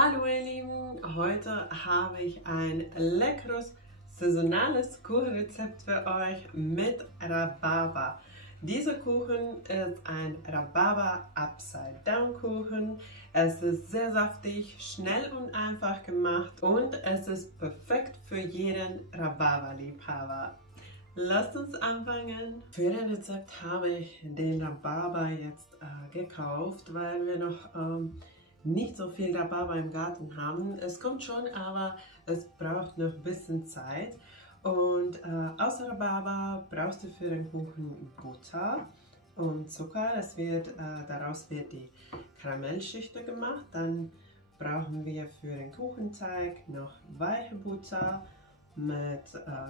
Hallo ihr Lieben, heute habe ich ein leckeres saisonales Kuchenrezept für euch mit Rhabarber. Dieser Kuchen ist ein Rhabarber Upside Down Kuchen. Es ist sehr saftig, schnell und einfach gemacht und es ist perfekt für jeden Rhabarber-Liebhaber. Lasst uns anfangen. Für das Rezept habe ich den Rhabarber jetzt gekauft, weil wir noch nicht so viel Rhabarber im Garten haben. Es kommt schon, aber es braucht noch ein bisschen Zeit. Und außer Rhabarber brauchst du für den Kuchen Butter und Zucker. Daraus wird die Karamellschicht gemacht. Dann brauchen wir für den Kuchenteig noch weiche Butter mit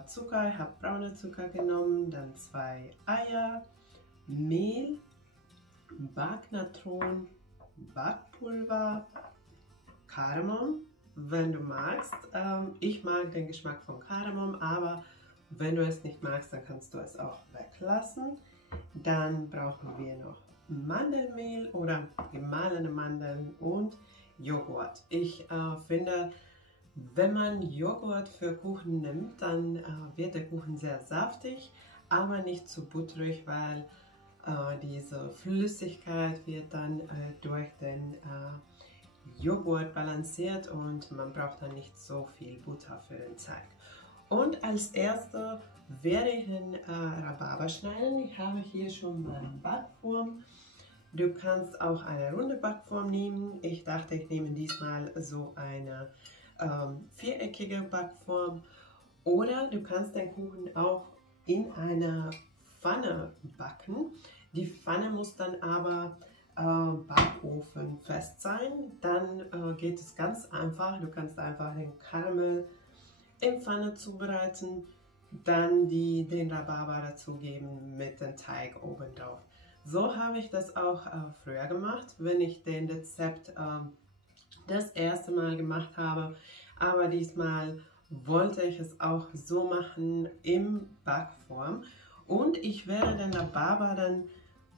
Zucker. Ich habe braune Zucker genommen, dann 2 Eier, Mehl, Backnatron, Backpulver, Kardamom, wenn du magst. Ich mag den Geschmack von Kardamom, aber wenn du es nicht magst, dann kannst du es auch weglassen. Dann brauchen wir noch Mandelmehl oder gemahlene Mandeln und Joghurt. Ich finde, wenn man Joghurt für Kuchen nimmt, dann wird der Kuchen sehr saftig, aber nicht zu butterig, weil diese Flüssigkeit wird dann durch den Joghurt balanciert und man braucht dann nicht so viel Butter für den Teig. Und als erstes werde ich den Rhabarber schneiden. Ich habe hier schon meine Backform. Du kannst auch eine runde Backform nehmen. Ich dachte, ich nehme diesmal so eine viereckige Backform. Oder du kannst den Kuchen auch in einer Pfanne backen. Die Pfanne muss dann aber Backofen fest sein. Dann geht es ganz einfach. Du kannst einfach den Karamell in Pfanne zubereiten, dann den Rhabarber dazugeben mit dem Teig oben drauf. So habe ich das auch früher gemacht, wenn ich den Rezept das erste Mal gemacht habe. Aber diesmal wollte ich es auch so machen in Backform. Und ich werde den Rhabarber dann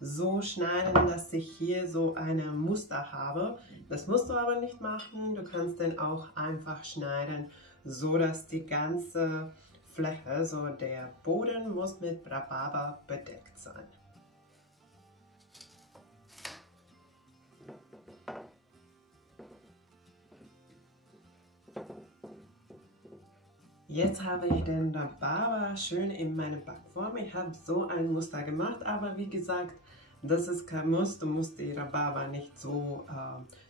so schneiden, dass ich hier so eine Muster habe. Das musst du aber nicht machen. Du kannst den auch einfach schneiden, so dass die ganze Fläche, so der Boden muss mit Rhabarber bedeckt sein. Jetzt habe ich den Rhabarber schön in meiner Backform. Ich habe so ein Muster gemacht, aber wie gesagt, das ist kein Muss. Du musst die Rhabarber nicht so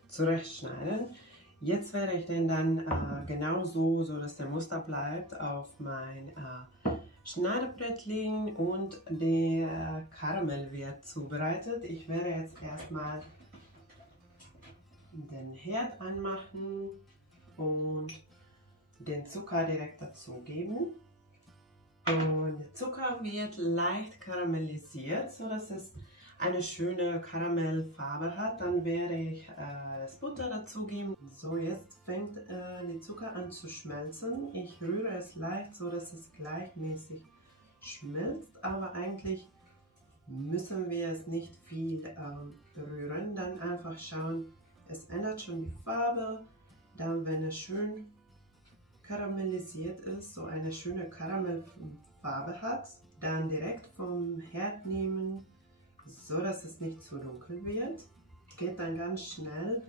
zurechtschneiden. Jetzt werde ich den dann genauso, so dass der Muster bleibt, auf mein Schneidebrett legen und der Karamell wird zubereitet. Ich werde jetzt erstmal den Herd anmachen und den Zucker direkt dazugeben. Und der Zucker wird leicht karamellisiert, so dass es eine schöne Karamellfarbe hat. Dann werde ich das Butter dazugeben. So, jetzt fängt der Zucker an zu schmelzen. Ich rühre es leicht, so dass es gleichmäßig schmilzt, aber eigentlich müssen wir es nicht viel rühren. Dann einfach schauen, es ändert schon die Farbe. Dann, wenn es schön karamellisiert ist, so eine schöne Karamellfarbe hat, dann direkt vom Herd nehmen, so dass es nicht zu dunkel wird. Geht dann ganz schnell,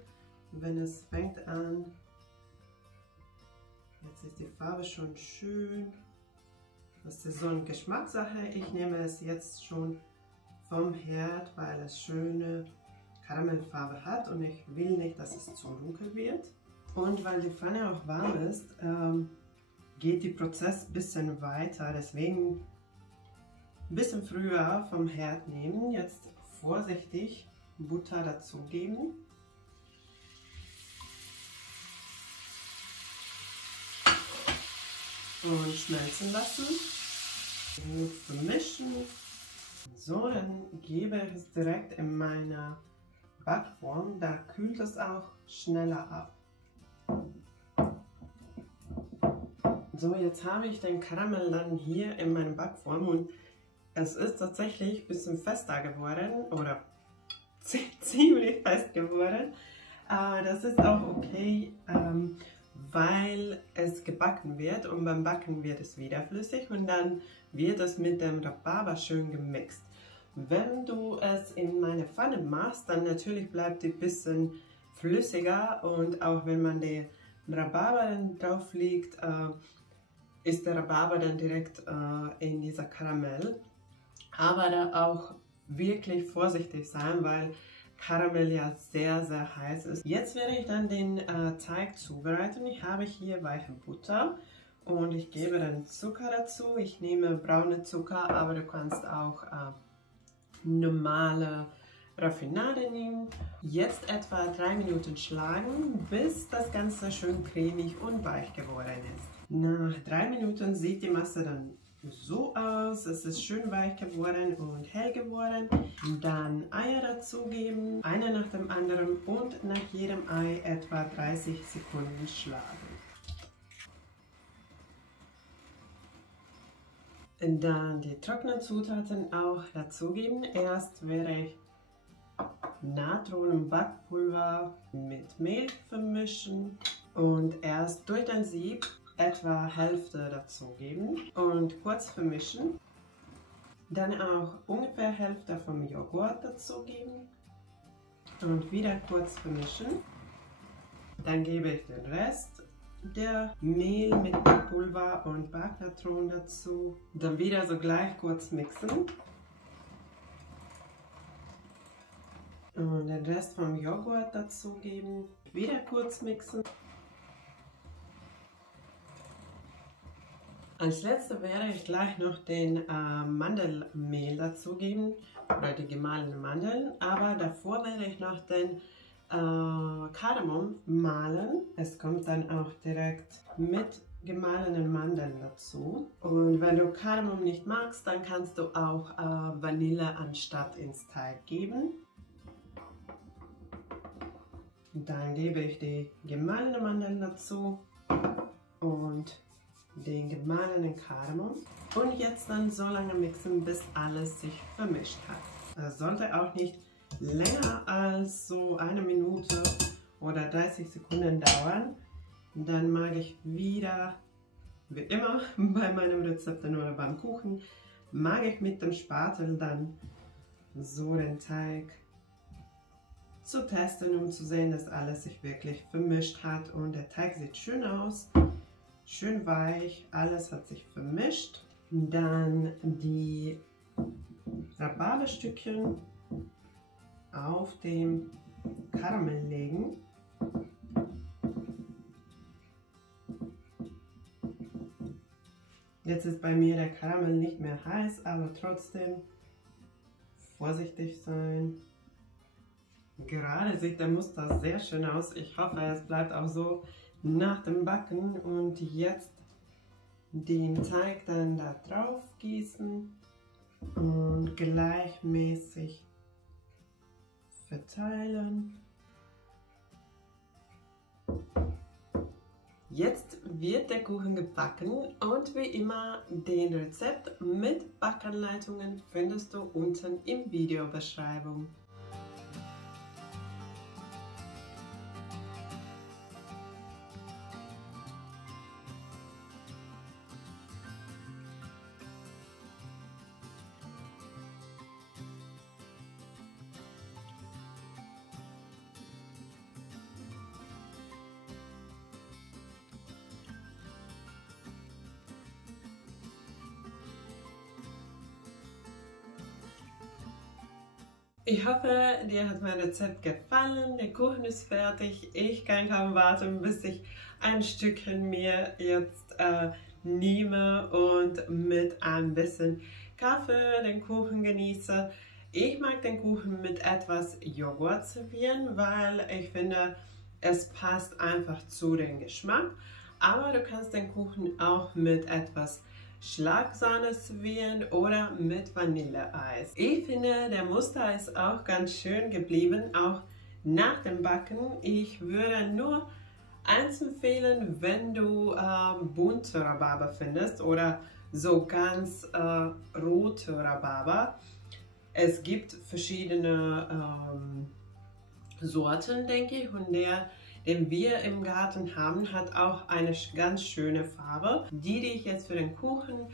wenn es fängt an. Jetzt ist die Farbe schon schön. Das ist so eine Geschmackssache. Ich nehme es jetzt schon vom Herd, weil es schöne Karamellfarbe hat und ich will nicht, dass es zu dunkel wird. Und weil die Pfanne auch warm ist, geht der Prozess ein bisschen weiter. Deswegen ein bisschen früher vom Herd nehmen. Jetzt vorsichtig Butter dazugeben. Und schmelzen lassen. Gut vermischen. So, dann gebe ich es direkt in meine Backform. Da kühlt es auch schneller ab. So, jetzt habe ich den Karamell dann hier in meiner Backform und es ist tatsächlich ein bisschen fester geworden oder ziemlich fest geworden. aber das ist auch okay, weil es gebacken wird und beim Backen wird es wieder flüssig und dann wird es mit dem Rhabarber schön gemixt. Wenn du es in meine Pfanne machst, dann natürlich bleibt die ein bisschen flüssiger und auch wenn man den Rhabarber dann drauf legt, ist der Rhabarber dann direkt in dieser Karamell. Aber da auch wirklich vorsichtig sein, weil Karamell ja sehr, sehr heiß ist. Jetzt werde ich dann den Teig zubereiten. Ich habe hier weiche Butter und ich gebe dann Zucker dazu. Ich nehme braune Zucker, aber du kannst auch normale Raffinade nehmen. Jetzt etwa 3 Minuten schlagen, bis das Ganze schön cremig und weich geworden ist. Nach 3 Minuten sieht die Masse dann so aus. Es ist schön weich geworden und hell geworden. Dann Eier dazugeben, eine nach dem anderen und nach jedem Ei etwa 30 Sekunden schlagen. Dann die trockenen Zutaten auch dazugeben. Erst werde ich Natron und Backpulver mit Mehl vermischen und erst durch ein Sieb etwa Hälfte dazugeben und kurz vermischen. Dann auch ungefähr Hälfte vom Joghurt dazugeben und wieder kurz vermischen. Dann gebe ich den Rest der Mehl mit Backpulver und Backnatron dazu. Dann wieder so gleich kurz mixen. Und den Rest vom Joghurt dazugeben. Wieder kurz mixen. Als letztes werde ich gleich noch den Mandelmehl dazugeben oder die gemahlenen Mandeln, aber davor werde ich noch den Kardamom mahlen. Es kommt dann auch direkt mit gemahlenen Mandeln dazu. Und wenn du Kardamom nicht magst, dann kannst du auch Vanille anstatt ins Teig geben. Dann gebe ich die gemahlenen Mandeln dazu und den gemahlenen Kardamom. Und jetzt dann so lange mixen, bis alles sich vermischt hat. Das sollte auch nicht länger als so 1 Minute oder 30 Sekunden dauern. Dann mag ich wieder, wie immer bei meinem Rezept oder beim Kuchen, mag ich mit dem Spatel dann so den Teig zu testen, um zu sehen, dass alles sich wirklich vermischt hat. Und der Teig sieht schön aus, schön weich, alles hat sich vermischt. Dann die Rhabarberstückchen auf dem Karamell legen. Jetzt ist bei mir der Karamell nicht mehr heiß, aber trotzdem vorsichtig sein. Gerade sieht der Muster sehr schön aus. Ich hoffe, es bleibt auch so nach dem Backen. Und jetzt den Teig dann da drauf gießen und gleichmäßig verteilen. Jetzt wird der Kuchen gebacken und wie immer den Rezept mit Backanleitungen findest du unten in Videobeschreibung. Ich hoffe, dir hat mein Rezept gefallen. Der Kuchen ist fertig. Ich kann kaum warten, bis ich ein Stückchen mir jetzt nehme und mit ein bisschen Kaffee den Kuchen genieße. Ich mag den Kuchen mit etwas Joghurt servieren, weil ich finde, es passt einfach zu dem Geschmack. Aber du kannst den Kuchen auch mit etwas Schlagsahne servieren oder mit Vanilleeis. Ich finde, der Muster ist auch ganz schön geblieben, auch nach dem Backen. Ich würde nur eins empfehlen, wenn du bunte Rhabarber findest oder so ganz rote Rhabarber. Es gibt verschiedene Sorten, denke ich, und der, den wir im Garten haben, hat auch eine ganz schöne Farbe. Die ich jetzt für den Kuchen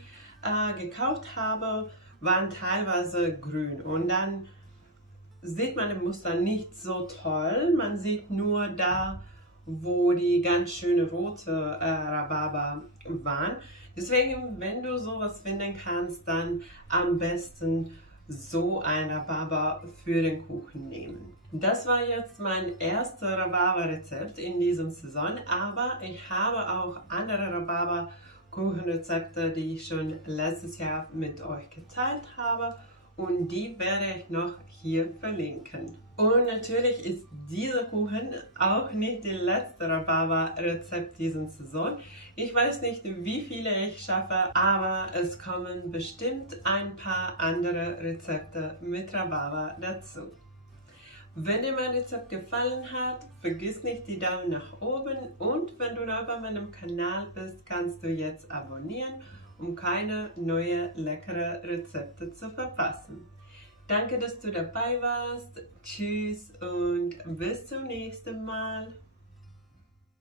gekauft habe, waren teilweise grün und dann sieht man im Muster nicht so toll. Man sieht nur da, wo die ganz schöne rote Rhabarber waren. Deswegen, wenn du sowas finden kannst, dann am besten so ein Rhabarber für den Kuchen nehmen. Das war jetzt mein erstes Rhabarber-Rezept in diesem Saison, aber ich habe auch andere Rhabarber-Kuchenrezepte, die ich schon letztes Jahr mit euch geteilt habe, und die werde ich noch hier verlinken. Und natürlich ist dieser Kuchen auch nicht das letzte Rhabarber-Rezept dieser Saison. Ich weiß nicht, wie viele ich schaffe, aber es kommen bestimmt ein paar andere Rezepte mit Rhabarber dazu. Wenn dir mein Rezept gefallen hat, vergiss nicht die Daumen nach oben, und wenn du neu bei meinem Kanal bist, kannst du jetzt abonnieren, um keine neuen leckeren Rezepte zu verpassen. Danke, dass du dabei warst. Tschüss und bis zum nächsten Mal.